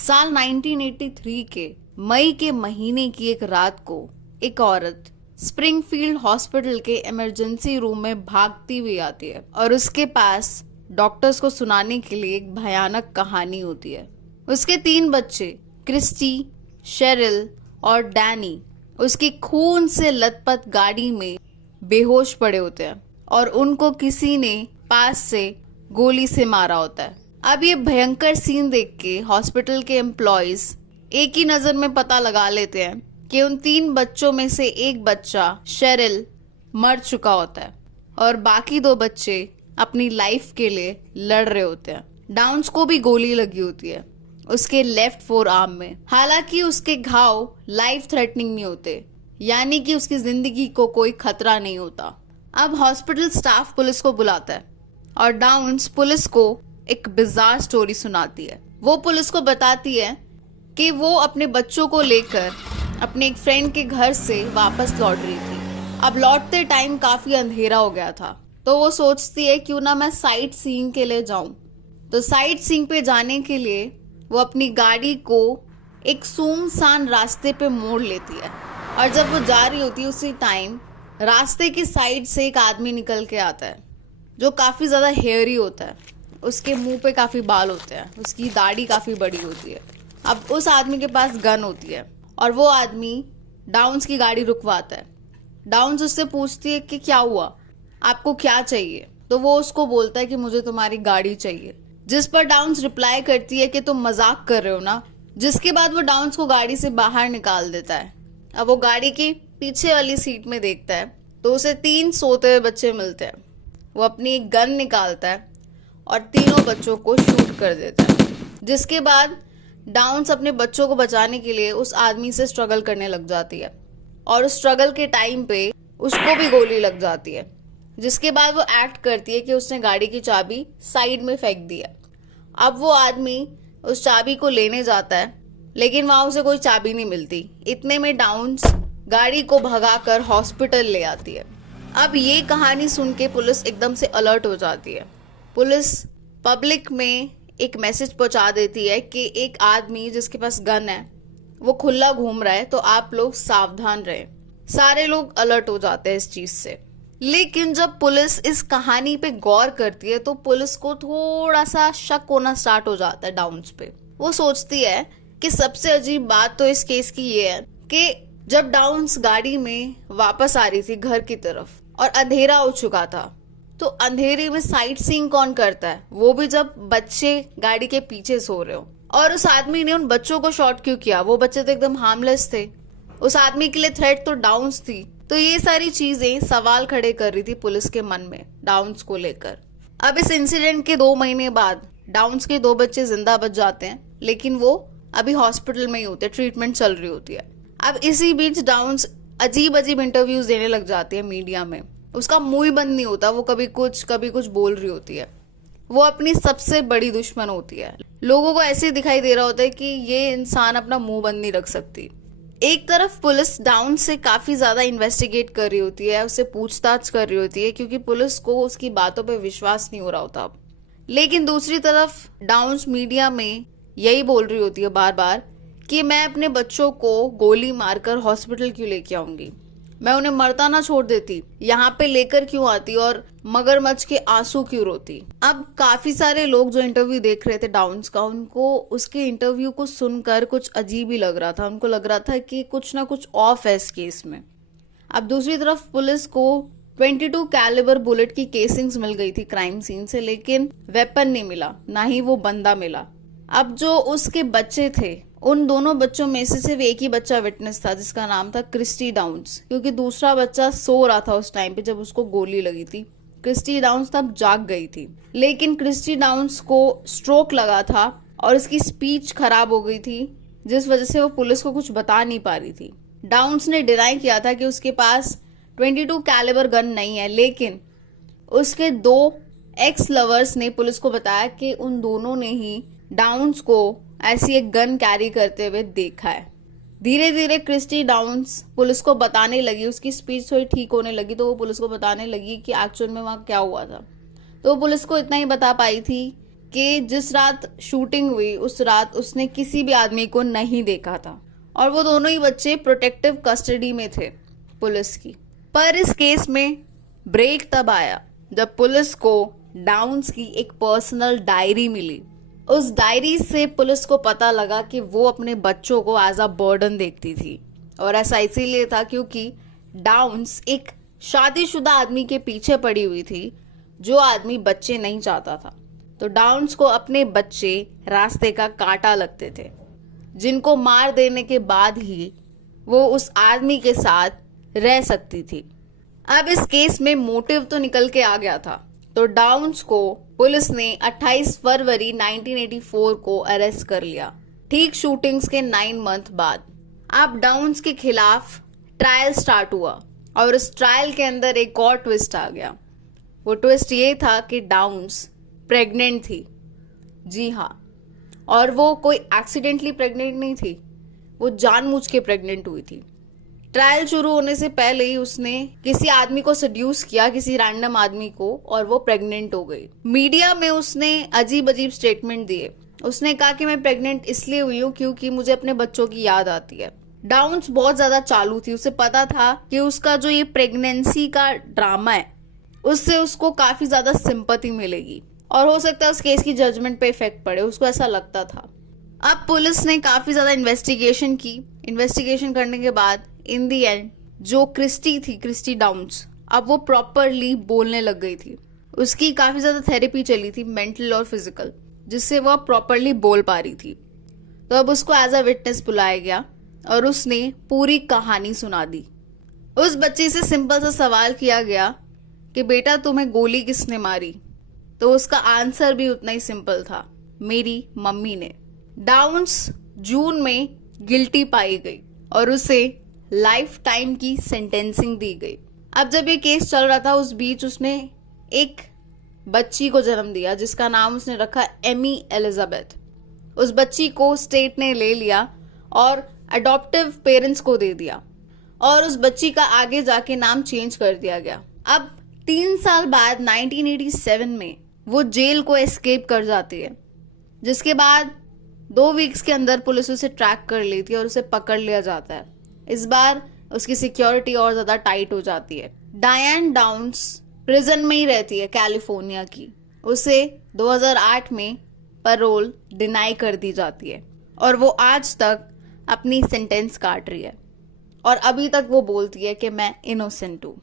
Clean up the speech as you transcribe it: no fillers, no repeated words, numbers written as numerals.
साल 1983 के मई के महीने की एक रात को एक औरत स्प्रिंगफील्ड हॉस्पिटल के इमरजेंसी रूम में भागती हुई आती है और उसके पास डॉक्टर्स को सुनाने के लिए एक भयानक कहानी होती है। उसके 3 बच्चे क्रिस्टी, शेरिल और डैनी उसकी खून से लथपथ गाड़ी में बेहोश पड़े होते हैं और उनको किसी ने पास से गोली से मारा होता है। अब ये भयंकर सीन देख के हॉस्पिटल के एम्प्लॉयज एक ही नजर में पता लगा लेते हैं कि उन 3 बच्चों में से एक बच्चा शेरिल मर चुका होता है और बाकी 2 बच्चे अपनी लाइफ के लिए लड़ रहे होते हैं। डाउन्स को भी गोली लगी होती है उसके लेफ्ट फोर आर्म में। हालांकि उसके घाव लाइफ थ्रेटनिंग नहीं होते, यानी कि उसकी जिंदगी को कोई खतरा नहीं होता। अब हॉस्पिटल स्टाफ पुलिस को बुलाता है और डाउन्स पुलिस को एक बिजार स्टोरी सुनाती है। वो पुलिस को बताती है कि वो अपने बच्चों को लेकर अपने एक फ्रेंड के घर से वापस लौट रही थी। अब लौटते टाइम काफी अंधेरा हो गया था, तो वो सोचती है क्यों ना मैं साइट सीइंग के लिए जाऊं। तो साइट सीइंग पे जाने के लिए वो अपनी गाड़ी को एक सुनसान रास्ते पे मोड़ लेती है और जब वो जा रही होती है उसी टाइम रास्ते की साइड से एक आदमी निकल के आता है जो काफी ज्यादा हेयरी होता है। उसके मुंह पे काफी बाल होते हैं, उसकी दाढ़ी काफी बड़ी होती है। अब उस आदमी के पास गन होती है और वो आदमी डाउन्स की गाड़ी रुकवाता है। डाउन्स उससे पूछती है कि क्या हुआ, आपको क्या चाहिए। तो वो उसको बोलता है कि मुझे तुम्हारी गाड़ी चाहिए, जिस पर डाउन्स रिप्लाई करती है कि तुम मजाक कर रहे हो ना। जिसके बाद वो डाउन्स को गाड़ी से बाहर निकाल देता है। अब वो गाड़ी की पीछे वाली सीट में देखता है तो उसे 3 सोते हुए बच्चे मिलते हैं। वो अपनी एक गन निकालता है और तीनों बच्चों को शूट कर देता है। जिसके बाद डाउन्स अपने बच्चों को बचाने के लिए उस आदमी से स्ट्रगल करने लग जाती है और उस स्ट्रगल के टाइम पे उसको भी गोली लग जाती है। जिसके बाद वो एक्ट करती है कि उसने गाड़ी की चाबी साइड में फेंक दी है। अब वो आदमी उस चाबी को लेने जाता है लेकिन वहां उसे कोई चाबी नहीं मिलती। इतने में डाउन्स गाड़ी को भगाकर हॉस्पिटल ले आती है। अब ये कहानी सुन के पुलिस एकदम से अलर्ट हो जाती है। पुलिस पब्लिक में एक मैसेज पहुंचा देती है कि एक आदमी जिसके पास गन है वो खुला घूम रहा है, तो आप लोग सावधान रहें। सारे लोग अलर्ट हो जाते हैं इस चीज से। लेकिन जब पुलिस इस कहानी पे गौर करती है तो पुलिस को थोड़ा सा शक होना स्टार्ट हो जाता है डाउन्स पे। वो सोचती है कि सबसे अजीब बात तो इस केस की ये है कि जब डाउन्स गाड़ी में वापस आ रही थी घर की तरफ और अंधेरा हो चुका था, तो अंधेरे में साइट सीइंग कौन करता है, वो भी जब बच्चे गाड़ी के पीछे सो रहे हो। और उस आदमी ने उन बच्चों को शॉट क्यों किया, वो बच्चे तो एकदम हार्मलेस थे। उस आदमी के लिए थ्रेट तो डाउन्स थी। तो ये सारी चीजें सवाल खड़े कर रही थी पुलिस के मन में डाउन्स को लेकर। अब इस इंसिडेंट के 2 महीने बाद डाउन्स के 2 बच्चे जिंदा बच जाते हैं, लेकिन वो अभी हॉस्पिटल में ही होते हैं, ट्रीटमेंट चल रही होती है। अब इसी बीच डाउन्स अजीब अजीब इंटरव्यूज देने लग जाती है मीडिया में। उसका मुंह ही बंद नहीं होता, वो कभी कुछ बोल रही होती है। वो अपनी सबसे बड़ी दुश्मन होती है। लोगों को ऐसे दिखाई दे रहा होता है कि ये इंसान अपना मुंह बंद नहीं रख सकती। एक तरफ पुलिस डाउन से काफी ज्यादा इन्वेस्टिगेट कर रही होती है, उससे पूछताछ कर रही होती है क्योंकि पुलिस को उसकी बातों पे विश्वास नहीं हो रहा होता अब। लेकिन दूसरी तरफ डाउन्स मीडिया में यही बोल रही होती है बार बार कि मैं अपने बच्चों को गोली मारकर हॉस्पिटल क्यों लेके आऊंगी, मैं उन्हें मरता ना छोड़ देती, यहाँ पे लेकर क्यों आती और मगरमच्छ के आंसू क्यों रोती। अब काफी सारे लोग जो इंटरव्यू देख रहे थे डाउन्स का, उनको उसके इंटरव्यू को सुनकर कुछ अजीब ही लग रहा था। उनको लग रहा था कि कुछ ना कुछ ऑफ है इस केस में। अब दूसरी तरफ पुलिस को 22 कैलिबर बुलेट की केसिंग्स मिल गई थी क्राइम सीन से, लेकिन वेपन नहीं मिला, ना ही वो बंदा मिला। अब जो उसके बच्चे थे, उन दोनों बच्चों में से सिर्फ एक ही बच्चा विटनेस था जिसका नाम था क्रिस्टी डाउन्स, क्योंकि दूसरा बच्चा सो रहा था उस टाइम पे जब उसको गोली लगी थी। क्रिस्टी डाउन्स तब जाग गई थी, लेकिन क्रिस्टी डाउन्स को स्ट्रोक लगा था और उसकी स्पीच खराब हो गई थी, जिस वजह से वो पुलिस को कुछ बता नहीं पा रही थी। डाउन्स ने डिनाई किया था कि उसके पास 22 कैलिबर गन नहीं है, लेकिन उसके 2 एक्स लवर्स ने पुलिस को बताया कि उन दोनों ने ही डाउन्स को ऐसी एक गन कैरी करते हुए देखा है। धीरे धीरे क्रिस्टी डाउन्स पुलिस को बताने लगी, उसकी स्पीच थोड़ी ठीक होने लगी तो वो पुलिस को बताने लगी कि एक्चुअल में वहां क्या हुआ था। तो वो पुलिस को इतना ही बता पाई थी कि जिस रात शूटिंग हुई उस रात उसने किसी भी आदमी को नहीं देखा था और वो दोनों ही बच्चे प्रोटेक्टिव कस्टडी में थे पुलिस की। पर इस केस में ब्रेक तब आया जब पुलिस को डाउन्स की एक पर्सनल डायरी मिली। उस डायरी से पुलिस को पता लगा कि वो अपने बच्चों को एज अ बर्डन देखती थी और ऐसा इसीलिए था क्योंकि डाउन्स एक शादीशुदा आदमी के पीछे पड़ी हुई थी जो आदमी बच्चे नहीं चाहता था। तो डाउन्स को अपने बच्चे रास्ते का कांटा लगते थे जिनको मार देने के बाद ही वो उस आदमी के साथ रह सकती थी। अब इस केस में मोटिव तो निकल के आ गया था, तो डाउन्स को पुलिस ने 28 फरवरी 1984 को अरेस्ट कर लिया, ठीक शूटिंग्स के 9 मंथ बाद। अब डाउन्स के खिलाफ ट्रायल स्टार्ट हुआ और उस ट्रायल के अंदर एक और ट्विस्ट आ गया। वो ट्विस्ट ये था कि डाउन्स प्रेग्नेंट थी। जी हाँ, और वो कोई एक्सीडेंटली प्रेग्नेंट नहीं थी, वो जानबूझ के प्रेग्नेंट हुई थी। ट्रायल शुरू होने से पहले ही उसने किसी आदमी को सड्यूस किया, किसी रैंडम आदमी को, और वो प्रेग्नेंट हो गई। मीडिया में उसने अजीब अजीब स्टेटमेंट दिए। उसने कहा कि मैं प्रेग्नेंट इसलिए हुई हूँ क्योंकि मुझे अपने बच्चों की याद आती है। डाउन्स बहुत ज्यादा चालू थी, उसे पता था कि उसका जो ये प्रेगनेंसी का ड्रामा है उससे उसको काफी ज्यादा सिंपैथी मिलेगी और हो सकता है उस केस की जजमेंट पे इफेक्ट पड़े, उसको ऐसा लगता था। अब पुलिस ने काफी ज्यादा इन्वेस्टिगेशन की। इन्वेस्टिगेशन करने के बाद इन दी एंड जो क्रिस्टी डाउन्स, अब वो प्रॉपरली बोलने लग गई थी। उसकी काफी ज्यादा थेरेपी चली थी, मेंटल और फिजिकल, जिससे वह प्रॉपरली बोल पा रही थी। तो अब उसको एज अ विटनेस बुलाया गया और उसने पूरी कहानी सुना दी। उस बच्चे से सिंपल सा सवाल किया गया कि बेटा तुम्हें गोली किसने मारी, तो उसका आंसर भी उतना ही सिंपल था, मेरी मम्मी ने। डाउन्स जून में गिल्टी पाई गई और उसे लाइफ टाइम की सेंटेंसिंग दी गई। अब जब ये केस चल रहा था उस बीच उसने एक बच्ची को जन्म दिया जिसका नाम उसने रखा एमी एलिजाबेथ। उस बच्ची को स्टेट ने ले लिया और अडॉप्टिव पेरेंट्स को दे दिया और उस बच्ची का आगे जाके नाम चेंज कर दिया गया। अब 3 साल बाद 1987 में वो जेल को एस्केप कर जाती है, जिसके बाद 2 वीक्स के अंदर पुलिस उसे ट्रैक कर लेती है और उसे पकड़ लिया जाता है। इस बार उसकी सिक्योरिटी और ज्यादा टाइट हो जाती है। डायन डाउन्स प्रिजन में ही रहती है, कैलिफोर्निया की। उसे 2008 में पैरोल डिनाई कर दी जाती है और वो आज तक अपनी सेंटेंस काट रही है और अभी तक वो बोलती है कि मैं इनोसेंट हूँ।